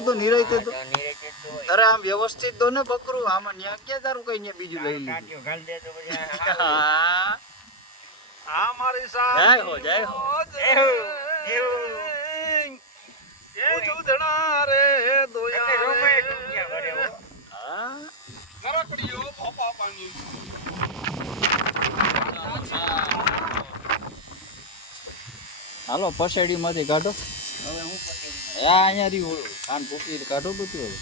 તો નિરાયતે તો અરે આમ વ્યવસ્થિત દો ને બકરું આમાં ન્યા ક્યાં તારું કઈ ન્યા બીજું લઈ લીધું આ મારી સાહેબ જય હો જય હો એ ચૌધણા રે દોયા રે હા નરકડીયો બાપા પાણી હાલો પસેડી માંથી કાઢો હવે હું પસેડી અહીંયા રહ્યું કાન પૂકી કાઢો બધું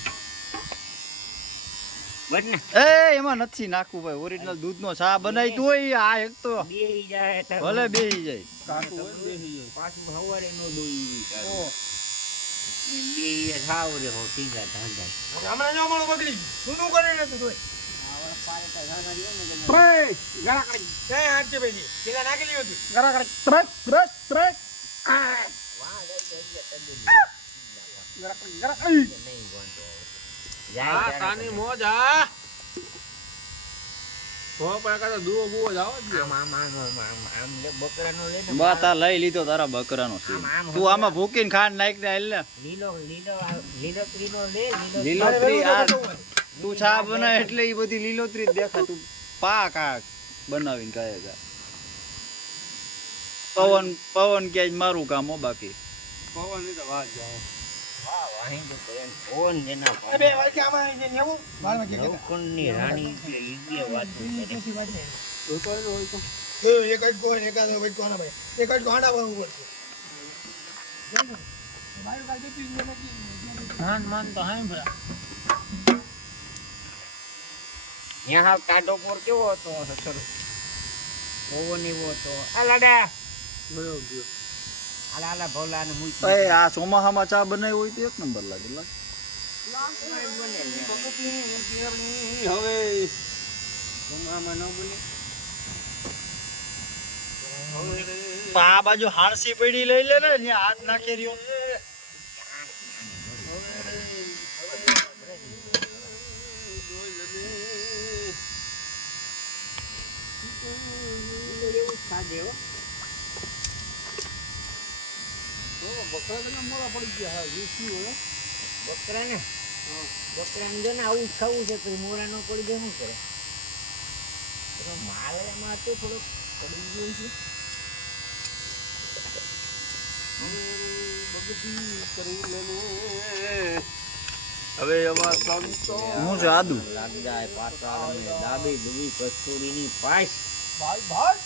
બસ ને એ એમાં નથી નાખવું ભાઈ ઓરિજિનલ દૂધનો ચા બનાવી તોય આ એક તો બેહી જાય તો ભલે બેહી જાય કાકુ હોય બેહી જાય પાછું હવારે નો દોઈ ઓ બેહી થાવ રે હો ટીંગા ધાંધા હમણાં જો મારો બગડી શું કરે ને તું તોય આવા પારે કા ગાના રહ્યો ને ઓય ગળા કરી તે આટે બેજી કેલા નાખી લીયો તું ગળા કરી ત્રક ત્રક ત્રક વાહ ગઈ ગળા કરી નહીં વાંધો જા તાની મોજ આ હો પાકા તો દુઓ બુઓ જાવ જ આમ લે બકરાનો લે ને બાતા લઈ લીધો તારા બકરાનો છે તું આમાં ભૂકીને ખાંડ નાખ દે એટલે લીલોતરીનો લે લીલોતરી આ તું ચા બનાવે એટલે ઈ બધી લીલોતરી જ દેખા તું પાક આ બનાવીને ખાય જા પવન કે મારું કામ હો બાકી પવન ની તો વાત જાવ વાહ વાહિંદ કોણ ફોન જેના બે વાગે આમાં આવીને નેવું 12 વાગે લોખંડની રાણી એટલે ઈગે વાત કરે તો તો હોય તો એક જ કોઈ એકાદો ભાઈ કોના ભાઈ એક જ ગાંડા પર ઉપર છે બાયો કાલ દેતી ને નથી હાન માન તો હાય ભરા યહાં હાવ ટાડો પોર કેવો હતો સર ઓવન એવો હતો આ લાડા બરો ગયો આલા ભોલા ને મુઈ એ આ ચોમાહામાં ચા બનાવી હોય તો એક નંબર લાગે હવે ચોમામાં ન બને આ બાજુ હાણસી પડી લઈ લે ને ત્યાં હાથ નાખી રહ્યો બકરા ને જો ને આવું ખાવું છે તો મોરા નો પડી જાય શું કરે માલ એમાં તો થોડોક પડી ગયો છે હવે એમાં સંતો હું છે આદુ લાગ જાય પાટા ને દાબી દુબી કસ્તુરીની પાસ ભાઈ ભાઈ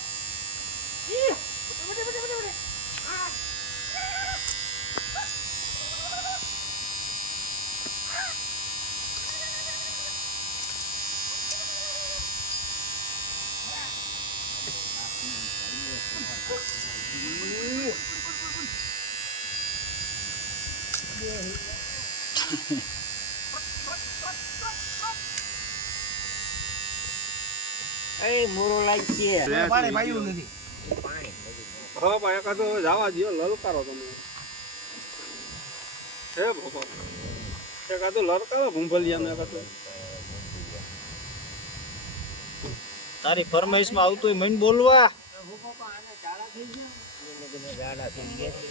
એ મોરો લાગ છે પાણી પાયું નથી પાણી હા ભાઈ એકાદો જવા દો લલકારો તમે હે ભોપા એકાદો લલકારો ભૂંભલિયાનો એકાદો તારી ફરમાઈશમાં આવતું હોય મને બોલવા જાડા થઈ ગયા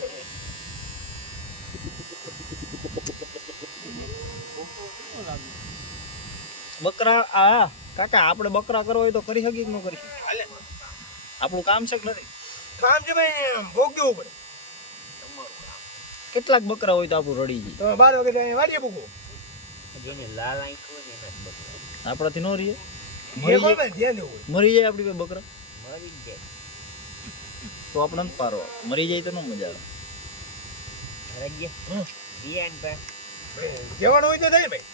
બકરા આ કાકા આપણે બકરા કરવા હોય તો કરી શકીએ કે ન કરી શકીએ હાલે આપણું કામ છે કે નથી કામ છે ભાઈ ભોગ દેવું પડે કેટલાક બકરા હોય તો આપણું રડી જાય તમે 12 વાગે વાડીએ પૂકો જેને લાલ આંખ હોય ને એના જ બકરા આપણાથી ન રહીએ એ કોઈ ભાઈ ધ્યાન દેવું મરી જાય આપણી બે બકરા મરી જ જાય તો આપણે નથી પારો મરી જાય તો ન મજા આવે રજ્ય બિયાન પર જવાનું હોય તો જાય ભાઈ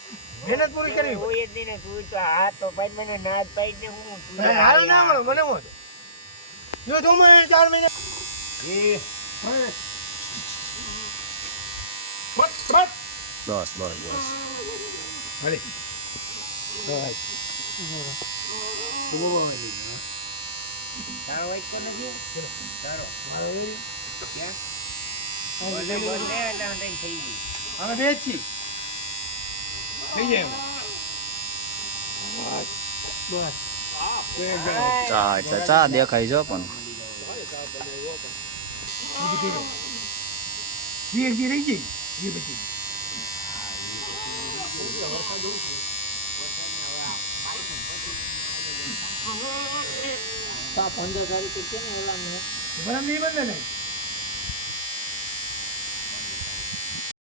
મહેનત પૂરી કરવી પડે. હોય જ નહીં ને તું તો હાથ તો પાડ મને નાદ પાડ ને હું તું હાલ ના મળે મને હું જો તું મને 4 મહિના એ બસ બસ બસ બસ બસ હાલે તારો વાઈક પર નથી તારો મારો એ ક્યાં બોલે બોલે એટલે હું તઈ થઈ ગઈ અમે બે જ છીએ થઈ જાય એમ. બસ ચા એટલે ચા દેખાય છે પણ બીજી રહી ગઈ એ બચી પા 15 તારીખે છે ને ઓલા બરાબર નહીં બંને ને